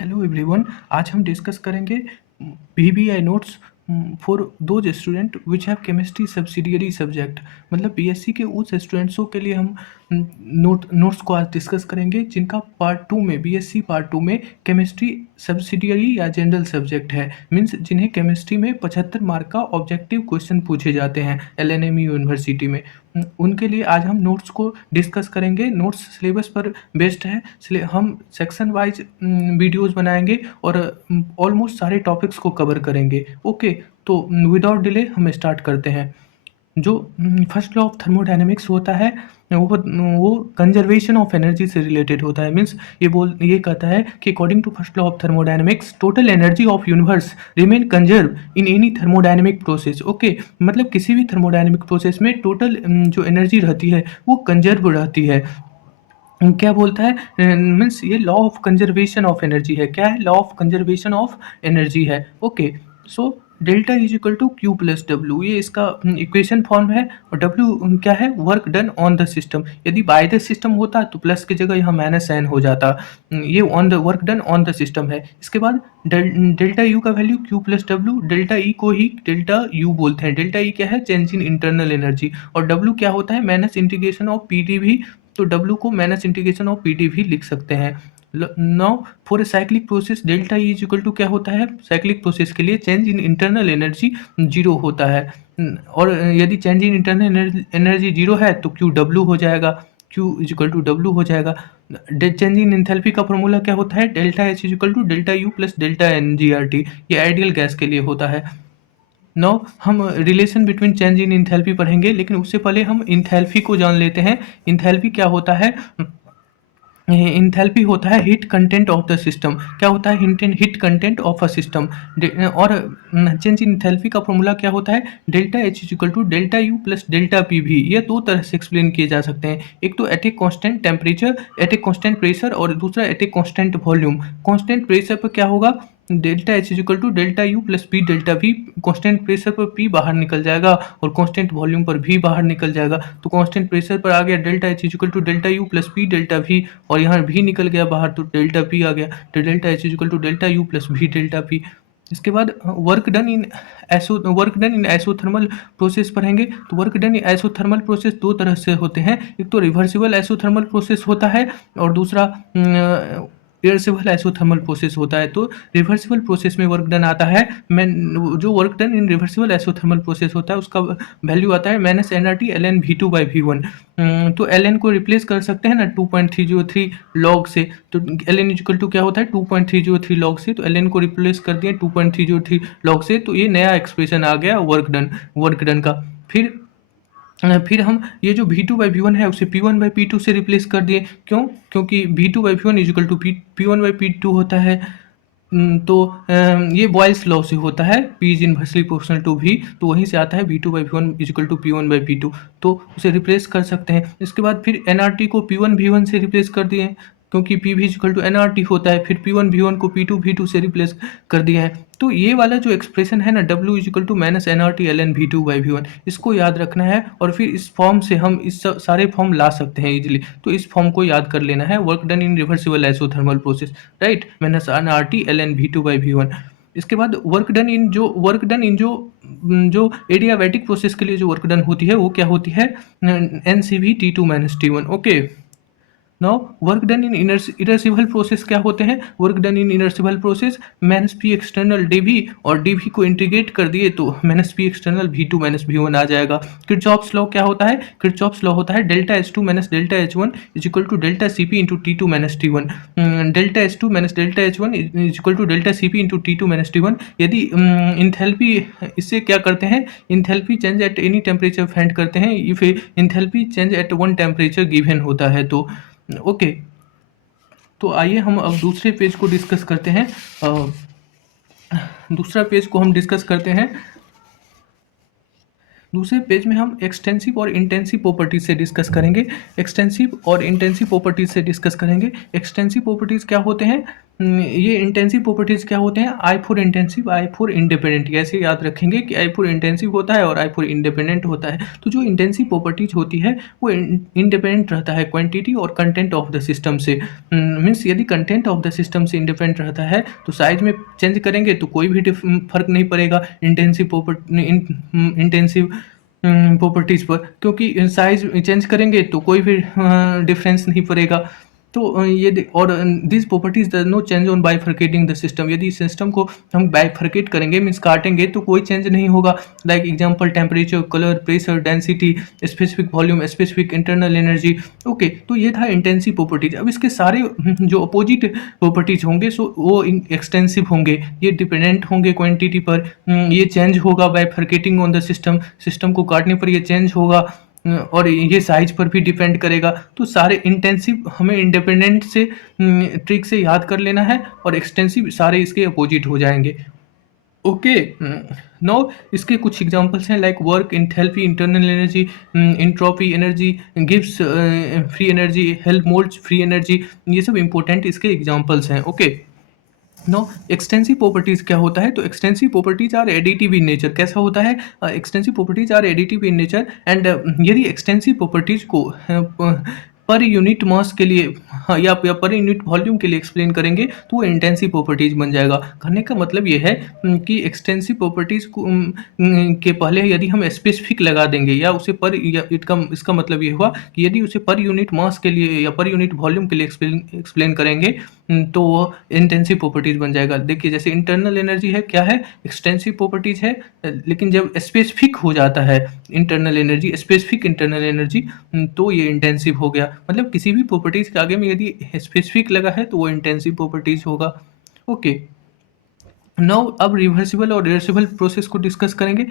Hello everyone. आज हम discuss करेंगे PBI notes for those student which have chemistry subsidiary subject. मतलब BSc के उस स्टूडेंट्सों के लिए हम नोट्स को आज डिस्कस करेंगे जिनका पार्ट टू में बीएससी पार्ट टू में केमिस्ट्री सब्सिडियरी या जनरल सब्जेक्ट है। मीन्स जिन्हें केमिस्ट्री में 75 मार्क का ऑब्जेक्टिव क्वेश्चन पूछे जाते हैं एलएनएम यूनिवर्सिटी में। उनके लिए आज हम नोट्स को डिस्कस करेंगे। नोट्स सिलेबस पर बेस्ड है, इसलिए हम सेक्शन वाइज वीडियोस बनाएंगे और ऑलमोस्ट सारे टॉपिक्स को कवर करेंगे। ओके, तो विदाउट डिले हम स्टार्ट करते हैं। जो फर्स्ट लॉ ऑफ थर्मोडायनेमिक्स होता है वो कंजर्वेशन ऑफ एनर्जी से रिलेटेड होता है। मीन्स ये कहता है कि according to first law of thermodynamics total energy of universe remain conserve in any thermodynamic process. Okay, मतलब किसी भी थर्मोडायनेमिक प्रोसेस में टोटल जो एनर्जी रहती है वो कंजर्व रहती है। क्या बोलता है, मीन्स ये law of conservation of energy है। क्या है? Law of conservation of energy है। Okay, so delta is equal to Q plus W, ये इसका इक्वेशन फॉर्म है। और डब्ल्यू क्या है? Work done on the system. यदि बाय द सिस्टम होता तो प्लस की जगह यहाँ माइनस एन हो जाता। ये on the work done on the system है। इसके बाद डेल्टा यू का value Q plus W. Delta E को ही डेल्टा यू बोलते हैं। डेल्टा ई क्या है? Change in internal energy. और डब्ल्यू क्या होता है? Minus integration of P D भी। तो W को माइनस इंटीग्रेशन ऑफ PD भी लिख सकते हैं। Now for a cyclic process delta E is equal to क्या होता है? साइक्लिक प्रोसेस के लिए change in internal energy zero होता है। और यदि change in internal energy zero है तो QW हो जाएगा। Q is equal to W हो जाएगा। चेंज इन एंथैल्पी का फॉर्मूला क्या होता है? Delta H is equal to delta U plus delta NGRT। ये आइडियल गैस के लिए होता है। नाउ हम relation between change in enthalpy पढ़ेंगे, लेकिन उससे पहले हम इंथैल्पी को जान लेते हैं। इंथैल्पी क्या होता है? इंथैल्पी होता है heat content of the system. क्या होता है? Heat content of a system. और चेंज इन इंथैल्पी का फॉर्मूला क्या होता है? Delta H is equal to delta U plus delta P V. ये दो तरह से एक्सप्लेन किए जा सकते हैं। एक तो at a constant temperature, at a constant pressure, और दूसरा at a constant volume. Constant pressure पर क्या होगा? Delta H is equal to delta U plus P delta V. Constant pressure पर P बाहर निकल जाएगा और कांस्टेंट वॉल्यूम पर V बाहर निकल जाएगा। तो कांस्टेंट प्रेशर पर आ गया delta H is equal to delta U plus P delta V, और यहाँ V निकल गया बाहर तो डेल्टा P आ गया। तो delta H is equal to delta U plus V delta P। इसके बाद work done in isothermal process पढ़ेंगे। तो work done in isothermal process दो तरह से होते हैं। एक तो रिवर्सिबल आइसोथर्मल प्रोसेस होता है और दूसरा रिवर्सिबल आइसोथर्मल प्रोसेस होता है। तो रिवर्सिबल प्रोसेस में वर्क डन आता है, जो वर्क डन इन रिवर्सिबल आइसोथर्मल प्रोसेस होता है उसका वैल्यू आता है minus NRT ln V2 by V1। तो ln को रिप्लेस कर सकते हैं ना 2.303 लॉग से। तो ln इक्वल टू क्या होता है? 2.303 लॉग से। तो ln को रिप्लेस कर दिए 2.303 लॉग से, तो ये नया एक्सप्रेशन आ गया वर्क डन का। फिर हम ये जो V2/V1 है उसे P1/P2 से रिप्लेस कर दिए। क्यों? क्योंकि V2/V1 is equal to P1/P2 होता है। ये बॉयल्स लॉ से होता है, P is inversely proportional to V, तो वहीं से आता है V2/V1 is equal to P1/P2। तो उसे रिप्लेस कर सकते हैं। इसके बाद फिर NRT को P1/V1 से रिप्लेस कर दिए क्योंकि P is equal to NRT होता है। फिर P1/V1 को P2/V2 से रिप्लेस कर दिया है। तो ये वाला जो एक्सप्रेशन है ना W is equal to minus NRT ln V2/V1, इसको याद रखना है। और फिर इस फॉर्म से हम इस सारे फॉर्म ला सकते हैं इजीली। तो इस फॉर्म को याद कर लेना है, वर्क डन इन reversible isothermal process, right, minus NRT ln V2/V1। इसके बाद वर्क डन इन जो एडियाबैटिक प्रोसेस के लिए जो वर्क डन होती है वो क्या होती है? NCV T2 - T1। Okay, now work done इन इरिवर्सिबल प्रोसेस क्या होते हैं? वर्क डन इन irreversible process minus P external dv, और dv को इंटीग्रेट कर दिए तो minus P external V2 - V1 आ जाएगा। किरचॉफ्स लॉ क्या होता है? किरचॉफ्स लॉ होता है delta H2 minus delta H1 is equal to delta CP into T2 - T1। Delta H2 minus delta H1 is equal to delta CP into T2 - T1। यदि enthalpy इससे क्या करते हैं? Enthalpy change at any temperature find करते हैं if enthalpy change at one temperature given होता है तो। ओके, तो आइए हम अब दूसरे पेज को डिस्कस करते हैं। दूसरा पेज को हम डिस्कस करते हैं। दूसरे पेज में हम एक्सटेंसिव और इंटेंसिव प्रॉपर्टीज से डिस्कस करेंगे। एक्सटेंसिव और इंटेंसिव प्रॉपर्टीज से डिस्कस करेंगे। एक्सटेंसिव प्रॉपर्टीज क्या होते हैं? ये इंटेंसिव प्रॉपर्टीज़ क्या होते हैं? I for intensive, I for independent, ऐसे याद रखेंगे कि आई फॉर इंटेंसिव होता है और आई फॉर इंडिपेंडेंट होता है। तो जो इंटेंसिव प्रॉपर्टीज़ होती है वो इंडिपेंडेंट रहता है क्वांटिटी और कंटेंट ऑफ द सिस्टम से। मीन्स यदि कंटेंट ऑफ द सिस्टम से इंडिपेंडेंट रहता है तो साइज़ में चेंज करेंगे तो कोई भी फ़र्क नहीं पड़ेगा इंटेंसिव प्रॉपर्टीज़ पर, क्योंकि साइज़ चेंज करेंगे तो कोई भी डिफरेंस नहीं पड़ेगा। तो ये और this properties does not change on bifurcating the system. यदि सिस्टम को हम बाइफरकेट करेंगे मीन्स काटेंगे तो कोई चेंज नहीं होगा। Like example temperature, colour, pressure, density, specific volume, specific internal energy. Okay, तो ये था इंटेंसिव प्रॉपर्टीज। अब इसके सारे जो अपोजिट प्रॉपर्टीज होंगे सो वो एक्सटेंसिव होंगे, ये डिपेंडेंट होंगे क्वांटिटी पर। ये चेंज होगा bifurcating on the system, system को काटने पर ये चेंज होगा। और ये साइज पर भी डिपेंड करेगा। तो सारे इंटेंसिव हमें इंडिपेंडेंट से ट्रिक से याद कर लेना है और एक्सटेंसिव सारे इसके अपोजिट हो जाएंगे। ओके, नाउ इसके कुछ एग्जांपल्स हैं like work, enthalpy, internal energy, entropy, energy, Gibbs free energy, Helmholtz free energy, ये सब इंपॉर्टेंट इसके एग्जांपल्स हैं। ओके, नो एक्सटेंसिव प्रॉपर्टीज क्या होता है? तो extensive properties are additive in nature. कैसा होता है? Extensive properties are additive in nature and यदि एक्सटेंसिव प्रॉपर्टीज को पर यूनिट मास के लिए या पर यूनिट वॉल्यूम के लिए एक्सप्लेन करेंगे तो वो इंटेंसिव प्रॉपर्टीज बन जाएगा। कहने का मतलब ये है कि एक्सटेंसिव प्रॉपर्टीज को के पहले यदि हम स्पेसिफिक लगा देंगे या उसे पर या इसका मतलब ये हुआ कि यदि उसे पर यूनिट मास के लिए या पर यूनिट वॉल्यूम के लिए एक्सप्लेन करेंगे तो वो इंटेंसिव प्रॉपर्टीज बन जाएगा। देखिए जैसे इंटरनल एनर्जी है, क्या है? एक्सटेंसिव प्रॉपर्टीज है। लेकिन जब स्पेसिफिक हो जाता है internal energy, specific internal energy, तो ये इंटेंसिव हो गया। मतलब किसी भी प्रॉपर्टीज के आगे में यदि स्पेसिफिक लगा है तो वो इंटेंसिव प्रॉपर्टीज होगा। ओके, नाउ अब रिवर्सिबल और रिवर्सिबल प्रोसेस को डिस्कस करेंगे।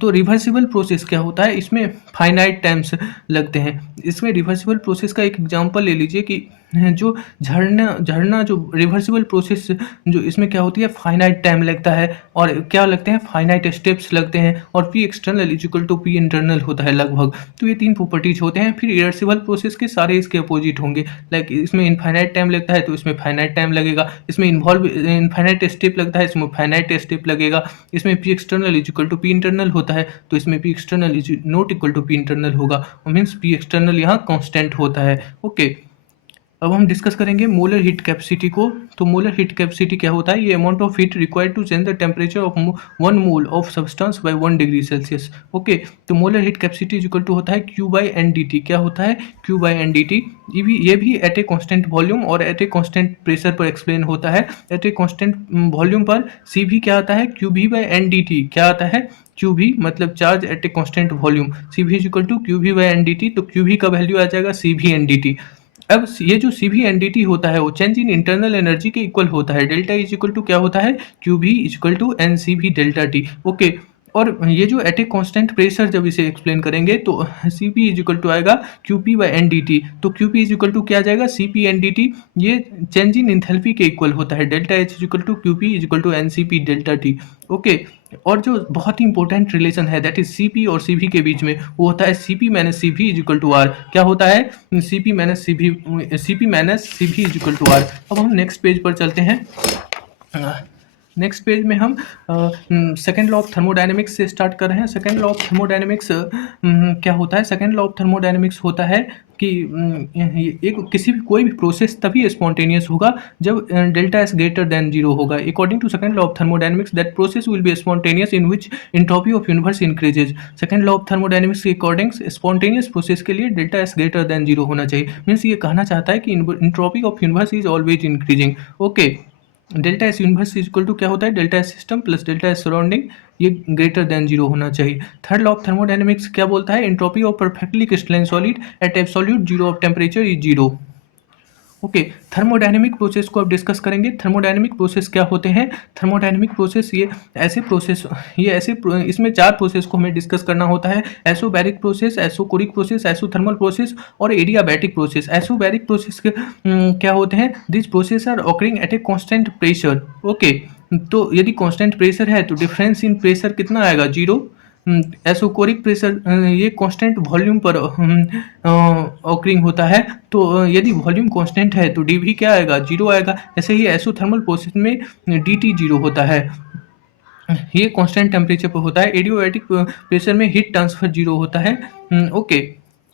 तो रिवर्सिबल प्रोसेस क्या होता है? इसमें फाइनाइट टाइम्स लगते हैं। इसमें रिवर्सिबल प्रोसेस का एक एग्जांपल ले लीजिए कि जो झरना झरना जो रिवर्सिबल प्रोसेस जो इसमें क्या होती है, फाइनाइट टाइम लगता है और क्या लगते हैं, फाइनाइट स्टेप्स लगते हैं और P external is equal to P internal होता है लगभग। तो ये तीन प्रॉपर्टीज होते हैं। फिर रिवर्सिबल प्रोसेस के सारे इसके अपोजिट होंगे। लाइक इसमें इनफाइनाइट टाइम लगता है तो इसमें फाइनाइट टाइम लगेगा, इसमें इन्वॉल्व इनफाइनाइट स्टेप लगता है इसमें फाइनाइट स्टेप लगेगा, इसमें P external is equal to P internal होता है तो इसमें P external is not equal to P internal होगा। मीन्स पी एक्सटर्नल यहाँ कांस्टेंट होता है। ओके, अब हम डिस्कस करेंगे मोलर हीट कैपेसिटी को। तो मोलर हीट कैपेसिटी क्या होता है? ये amount of heat required to change the temperature of 1 mole of substance by 1 degree Celsius. Okay, तो molar heat capacity is equal to होता है Q by N D T. क्या होता है? Q by N D T. ये भी at a constant volume और at a constant pressure पर एक्सप्लेन होता है। एट ए कॉन्स्टेंट वॉल्यूम पर सी भी क्या आता है? क्यू भी बाई एन डी टी। क्या आता है? क्यू भी मतलब charge at a constant volume, C भी इज इक्वल टू क्यू भी बाई एन डी टी। तो क्यू भी का वैल्यू आ जाएगा सी भी एन डी टी। अब ये जो सी भी एन डी टी होता है वो चेंज इन इंटरनल एनर्जी के इक्वल होता है। डेल्टा इज इक्वल टू क्या होता है? Q V is equal to N C V delta T. Okay, और ये जो एट ए कॉन्स्टेंट प्रेशर जब इसे एक्सप्लेन करेंगे तो C P is equal to आएगा Q P by N D T. तो Q P is equal to क्या आ जाएगा? C P N D T. ये चेंज इन इंथैल्पी के इक्वल होता है। Delta H is equal to Q P is equal to N C P delta T. Okay, और जो बहुत ही इंपॉर्टेंट रिलेशन है दैट इज सी पी और सी भी के बीच में, वो होता है सी पी माइनस सी भी इज इक्वल टू आर। क्या होता है? सी पी माइनस सी भी, सी पी माइनस सी भी इज इक्वल टू आर। अब हम नेक्स्ट पेज पर चलते हैं। नेक्स्ट पेज में हम सेकेंड लॉ ऑफ थर्मोडायनेमिक्स से स्टार्ट कर रहे हैं। सेकेंड लॉ ऑफ थर्मोडायनेमिक्स क्या होता है? सेकेंड लॉ ऑफ थर्मोडायनेमिक्स होता है कि एक किसी भी कोई भी प्रोसेस तभी स्पॉन्टेनियस होगा जब delta S greater than zero होगा। According to second law of thermodynamics that process will be spontaneous in which entropy of universe increases. Second law of thermodynamics के अकॉर्डिंग स्पॉन्टेनियस प्रोसेस के लिए delta S greater than zero होना चाहिए। Means ये कहना चाहता है कि entropy of universe is always increasing. Okay, delta S universe is equal to क्या होता है? Delta S system plus delta S surrounding, ये ग्रेटर देन जीरो होना चाहिए। थर्ड लॉ ऑफ थर्मोडायनेमिक्स क्या बोलता है? Entropy of perfectly crystalline solid at absolute zero of temperature is zero. Okay, thermodynamic process को अब डिस्कस करेंगे। थर्मोडायनेमिक प्रोसेस क्या होते हैं? थर्मोडायनेमिक प्रोसेस ये ऐसे इसमें चार प्रोसेस को हमें डिस्कस करना होता है। Isobaric process, isochoric process, isothermal process और एडियाबैटिक प्रोसेस। एसोबैरिक प्रोसेस के क्या होते हैं? This process are occurring at a constant pressure. Okay, तो यदि कांस्टेंट प्रेशर है तो डिफरेंस इन प्रेशर कितना आएगा? जीरो। एसोकोरिक प्रेशर ये कांस्टेंट वॉल्यूम पर ऑकरिंग होता है। तो यदि वॉल्यूम कांस्टेंट है तो डीवी क्या आएगा, 0 आएगा। ऐसे ही एसोथर्मल प्रोसेस में डीटी 0 होता है, ये कांस्टेंट टेम्परेचर पर होता है। एडियाबैटिक प्रेशर में हीट ट्रांसफर 0 होता है। ओके,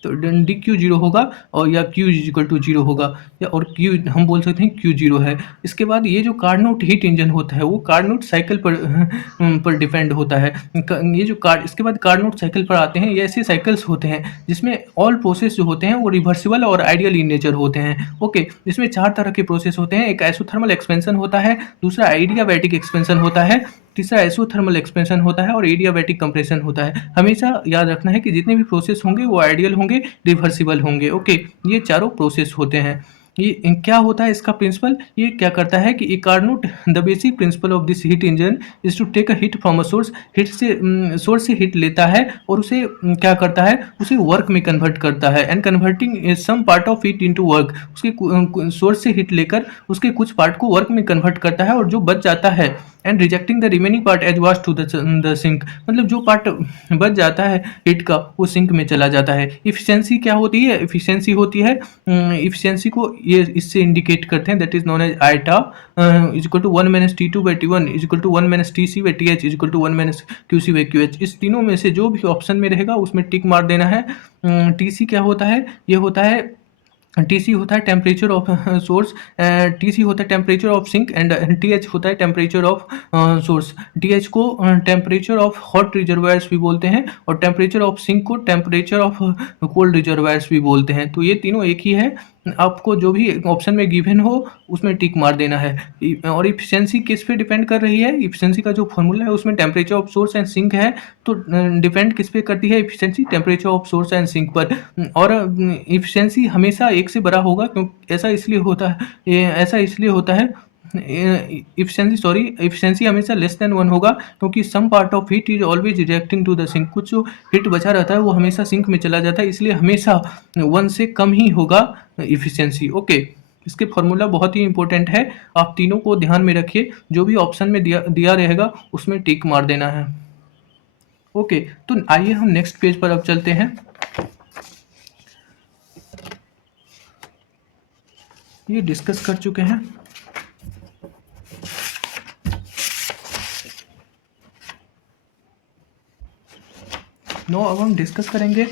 तो डी क्यू 0 होगा और या क्यू इक्वल टू 0 होगा, या और क्यू हम बोल सकते हैं क्यू 0 है। इसके बाद ये जो कार्नोट हीट इंजन होता है वो कार्नोट साइकिल पर डिपेंड होता है। ये जो इसके बाद कार्नोट साइकिल पर आते हैं। ये ऐसे साइकिल्स होते हैं जिसमें ऑल प्रोसेस जो होते हैं वो रिवर्सिबल और आइडियल इन नेचर होते हैं। ओके, इसमें 4 तरह के प्रोसेस होते हैं। एक आइसोथर्मल एक्सपेंशन होता है, दूसरा आइडियाबैटिक एक्सपेंशन होता है, तीसरा एसोथर्मल एक्सपेंशन होता है और एडियाबैटिक कंप्रेशन होता है। हमेशा याद रखना है कि जितने भी प्रोसेस होंगे वो आइडियल होंगे, रिवर्सिबल होंगे। ओके, ये चारों प्रोसेस होते हैं। ये क्या होता है इसका प्रिंसिपल, ये क्या करता है कि Carnot the basic principle of this heat engine is to take a heat from a source. Heat से सोर्स से हीट लेता है और उसे क्या करता है, उसे वर्क में कन्वर्ट करता है। And converting some part of heat into work, उसके सोर्स से हीट लेकर उसके कुछ पार्ट को वर्क में कन्वर्ट करता है और जो बच जाता है and rejecting the remaining part as waste to the sink. मतलब जो पार्ट बच जाता है हीट का वो सिंक में चला जाता है। इफिशियंसी क्या होती है, इफिशियंसी होती है, इफिशियंसी को ये इससे इंडिकेट करते हैं, that is known as eta is equal to 1 minus T2 by T1 is equal to 1 minus TC by TH is equal to 1 minus QC by QH। इस तीनों में से जो भी ऑप्शन में रहेगा उसमें टिक मार देना है। TC क्या होता है, ये होता है TC होता है टेम्परेचर ऑफ सोर्स, TC होता है temperature of sink and TH होता है टेम्परेचर ऑफ सोर्स। TH को टेम्परेचर ऑफ हॉट रिजर्वायर्स भी बोलते हैं और टेम्परेचर ऑफ सिंक को टेम्परेचर ऑफ कोल्ड रिजर्वायर्स भी बोलते हैं। तो ये तीनों एक ही है, आपको जो भी ऑप्शन में गिवन हो उसमें टिक मार देना है। और इफिशियंसी किस पे डिपेंड कर रही है, इफिशियंसी का जो फॉर्मूला है उसमें temperature of source and sink है, तो डिपेंड किस पे करती है efficiency, temperature of source and sink पर। और इफिशियंसी हमेशा 1 से बड़ा होगा, क्योंकि ऐसा इसलिए होता है इफिशियंसी हमेशा लेस देन 1 होगा, क्योंकि some part of heat is always reacting to the sink. कुछ जो हीट बचा रहता है वो हमेशा सिंक में चला जाता है, इसलिए हमेशा 1 से कम ही होगा इफिशियंसी। ओके, इसके फॉर्मूला बहुत ही इंपॉर्टेंट है, आप तीनों को ध्यान में रखिए, जो भी ऑप्शन में दिया रहेगा उसमें टिक मार देना है। ओके, तो आइए हम नेक्स्ट पेज पर अब चलते हैं। ये डिस्कस कर चुके हैं। नो, अब हम डिस्कस करेंगे,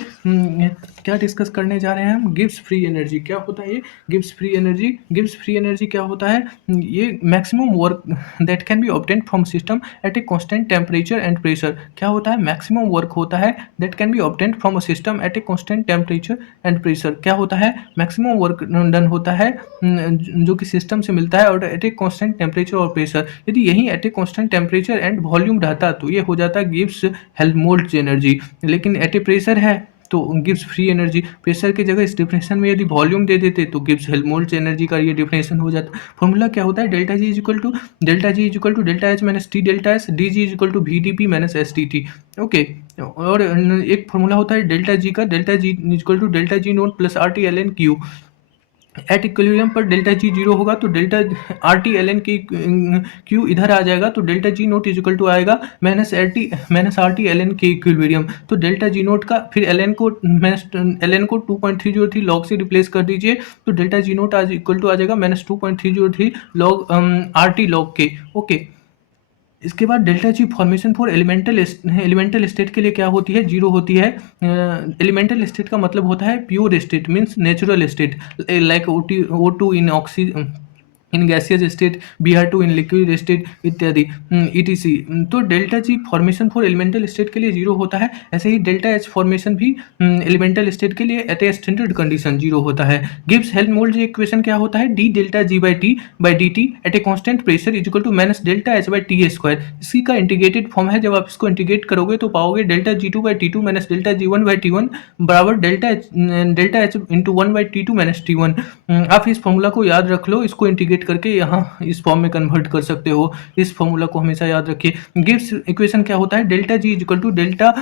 क्या डिस्कस करने जा रहे हैं हम, गिब्स फ्री एनर्जी। क्या होता है ये Gibbs free energy, Gibbs free energy क्या होता है, ये maximum work that can be obtained from system eight a constant temperature and pressure. क्या होता है, मैक्सिमम वर्क होता है that can be obtained from a system eight a constant temperature and pressure. क्या होता है, मैक्सिमम वर्क डन होता है जो कि सिस्टम से मिलता है और एट ए कांस्टेंट टेम्परेचर और प्रेशर। यदि यही at a constant temperature and volume रहता तो ये हो जाता गिब्स हेल्महोल्ट्ज एनर्जी, लेकिन एट ए प्रेशर है तो गिब्स फ्री एनर्जी। प्रेशर की जगह इस डिफिनेशन में यदि वॉल्यूम दे देते तो गिब्स हेल्महोल्ट्ज एनर्जी का ये डिफिनेशन हो जाता। फॉर्मूला क्या होता है, delta G is equal to delta H minus T delta S, D G is equal to VdP minus STT। Okay, और एक फॉर्मूला होता है डेल्टा जी का, delta G is equal to delta G naught plus RT ln Q। At equilibrium पर delta G 0 होगा तो delta RT ln Q इधर आ जाएगा, तो delta G naught is equal to आएगा minus RT ln K equilibrium. तो delta G naught का फिर ln को 2.303 लॉग से रिप्लेस कर दीजिए, तो डेल्टा जी नोट आज इक्वल टू आ जाएगा minus 2.303 log RT log K। Okay, इसके बाद delta G formation for elemental state के लिए क्या होती है, 0 होती है। एलिमेंटल स्टेट का मतलब होता है pure state, means natural state, like O2 in gaseous state, Br2 in liquid state इत्यादि ETC। तो delta ji formation for elemental state के लिए 0 होता है। ऐसे ही डेल्टा एच फॉर्मेशन भी एलिमेंटल स्टेट के लिए एट ए स्टैंडर्ड कंडीशन 0 होता है। गिब्स हेल्महोल्ट्ज इक्वेशन क्या होता है, d delta G by dt at a constant pressure is equal to minus delta H by T square. इसी का इंटीग्रेटेड फॉर्म है, जब आप इसको इंटीग्रेट करोगे तो पाओगे delta G2 by T2 minus delta G1 by T1 बराबर delta H into 1 by T2 minus T1। आप इस फॉर्मूला को याद रख लो, इसको इंटीग्रेट इंटीग्रेट करके यहाँ इस फॉर्म में कन्वर्ट कर सकते हो। इस फॉर्मूला को हमेशा याद रखिए। गिब्स इक्वेशन क्या होता है, delta G is equal to delta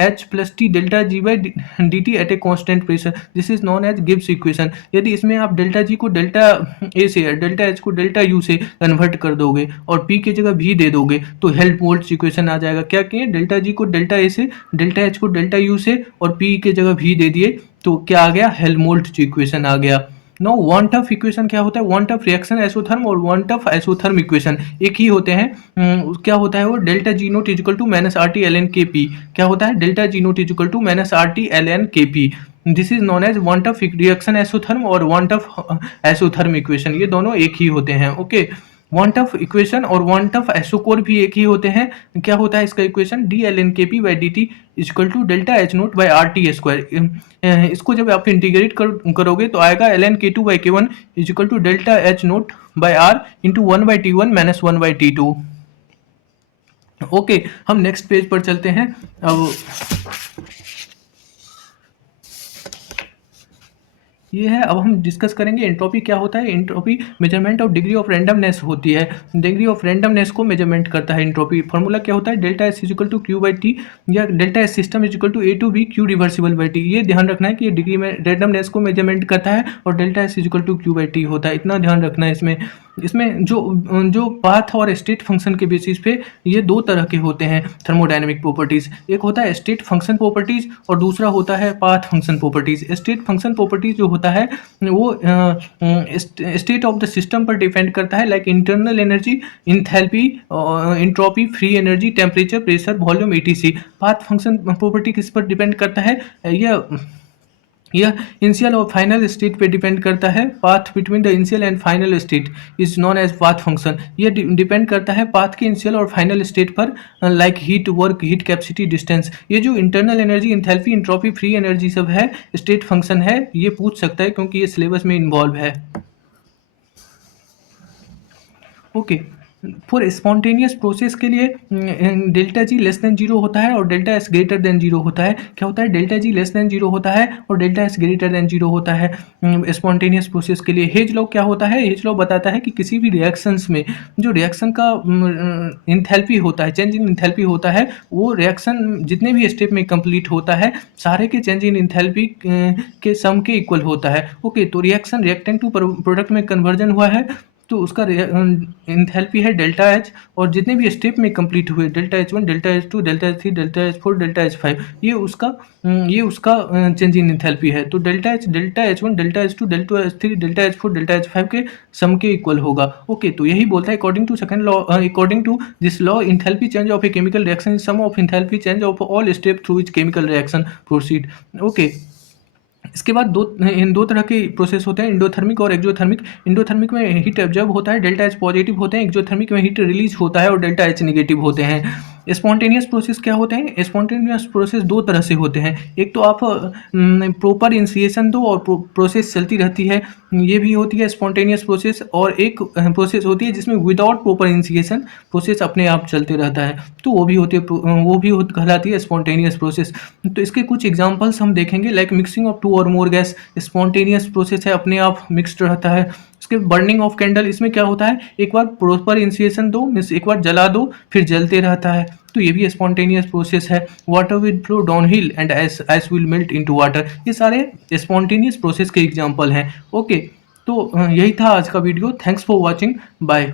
H plus T delta G by D T at a constant pressure, this is known as Gibbs equation. यदि इसमें आप डेल्टा जी को डेल्टा ए से, डेल्टा एच को delta U से convert कर दोगे और पी की जगह भी दे दोगे तो हेल्महोल्ट्ज इक्वेशन आ जाएगा। क्या किए, डेल्टा जी को डेल्टा ए से, डेल्टा एच को डेल्टा यू से और पी की जगह भी दे दिए तो क्या आ गया, हेल्महोल्ट्ज इक्वेशन आ गया। नो वन टफ इक्वेशन क्या होता है, वन टफ रिएक्शन आइसोथर्म और वन टफ आइसोथर्म इक्वेशन एक ही होते हैं। क्या होता है वो, delta G naught is equal to minus R T L N K P. क्या होता है, delta G naught is equal to minus R T L N K P. This is known as van't Hoff reaction isotherm और van't Hoff isotherm equation, ये दोनों एक ही होते हैं। ओके, वन टफ इक्वेशन और वन टफ आइसोकोर भी एक ही होते हैं। क्या होता है इसका equation, D L N K P by D T equal to delta H naught by R T square. इसको जब आप इंटीग्रेट करोगे तो आएगा L N K two by K one equal to delta H naught by R into one by T one minus one by T two. Okay, हम next page पर चलते हैं। अब ये है, अब हम डिस्कस करेंगे एंट्रोपी क्या होता है। Entropy measurement of degree of randomness होती है, डिग्री ऑफ रैंडमनेस को मेजरमेंट करता है एंट्रोपी। फॉर्मूला क्या होता है, delta S is equal to Q by T या delta S system equal to A to B Q reversible by T. ये ध्यान रखना है कि ये डिग्री में रैंडमनेस को मेजरमेंट करता है और delta S is equal to Q by T होता है, इतना ध्यान रखना है। इसमें जो पाथ और स्टेट फंक्शन के बेसिस पे ये दो तरह के होते हैं थर्मोडायनेमिक प्रॉपर्टीज। एक होता है स्टेट फंक्शन प्रॉपर्टीज और दूसरा होता है path function properties. State function properties जो होता है वो स्टेट ऑफ द सिस्टम पर डिपेंड करता है, like internal energy, enthalpy, entropy, free energy, temperature, pressure, volume, etc. Path function property किस पर डिपेंड करता है, यह इनिशियल और फाइनल स्टेट पे डिपेंड करता है। Path between the initial and final state is known as path function. यह डिपेंड करता है पाथ के इनिशियल और फाइनल स्टेट पर, like heat, work, heat capacity, distance. ये जो internal energy, enthalpy, entropy, free energy सब है, स्टेट फंक्शन है, ये पूछ सकता है क्योंकि ये सिलेबस में इन्वॉल्व है। ओके, फॉर स्पॉन्टेनियस प्रोसेस के लिए delta G less than zero होता है और delta S greater than zero होता है। क्या होता है, डेल्टा जी लेस देन जीरो होता है और delta S greater than zero होता है स्पॉन्टेनियस प्रोसेस के लिए। हेज लॉ क्या होता है, हेज लॉ बताता है कि किसी भी रिएक्शंस में जो रिएक्शन का इंथैल्पी होता है, चेंज इन इंथैल्पी होता है, वो रिएक्शन जितने भी स्टेप में कंप्लीट होता है सारे के चेंज इन इंथैल्पी के सम के इक्वल होता है। ओके, तो रिएक्शन रिएक्टेंट टू प्रोडक्ट में कन्वर्जन हुआ है तो उसका इंथैल्पी है डेल्टा एच, और जितने भी स्टेप में कंप्लीट हुए, delta H one, delta H two, delta H three, delta H four, delta H five, ये उसका चेंज इन इंथैल्पी है। तो delta H one, delta H two, delta H three, delta H four, delta H five के सम के equal होगा। Okay, तो यही बोलता है according to second law, according to this law enthalpy change of a chemical reaction is sum of enthalpy change of all step through which chemical reaction proceed. Okay, इसके बाद दो तरह के प्रोसेस होते हैं, इंडोथर्मिक और एक्सोथर्मिक। इंडोथर्मिक में heat absorb होता है, डेल्टा एच पॉजिटिव होते हैं। एक्सोथर्मिक में हीट रिलीज होता है और डेल्टा एच नेगेटिव होते हैं। स्पॉन्टेनियस प्रोसेस क्या होते हैं, स्पॉन्टेनियस प्रोसेस दो तरह से होते हैं। एक तो आप प्रॉपर इनिशिएशन दो और प्रोसेस चलती रहती है, ये भी होती है स्पॉन्टेनियस प्रोसेस। और एक प्रोसेस होती है जिसमें विदाउट प्रॉपर इनिशिएशन प्रोसेस अपने आप चलते रहता है, तो वो भी कहलाती है स्पॉन्टेनियस प्रोसेस। तो इसके कुछ एग्जांपल्स हम देखेंगे, लाइक मिक्सिंग ऑफ टू और मोर गैस, स्पॉन्टेनियस प्रोसेस है, अपने आप मिक्सड रहता है। इसके बर्निंग ऑफ कैंडल, इसमें क्या होता है, एक बार प्रॉपर इनिशिएशन दो, मीन्स एक बार जला दो फिर जलते रहता है, तो ये भी स्पॉन्टेनियस प्रोसेस है। Water will flow down hill and ice will melt into water, ये सारे स्पॉन्टेनियस प्रोसेस के एग्जांपल हैं। ओके, तो यही था आज का video. Thanks for watching, bye.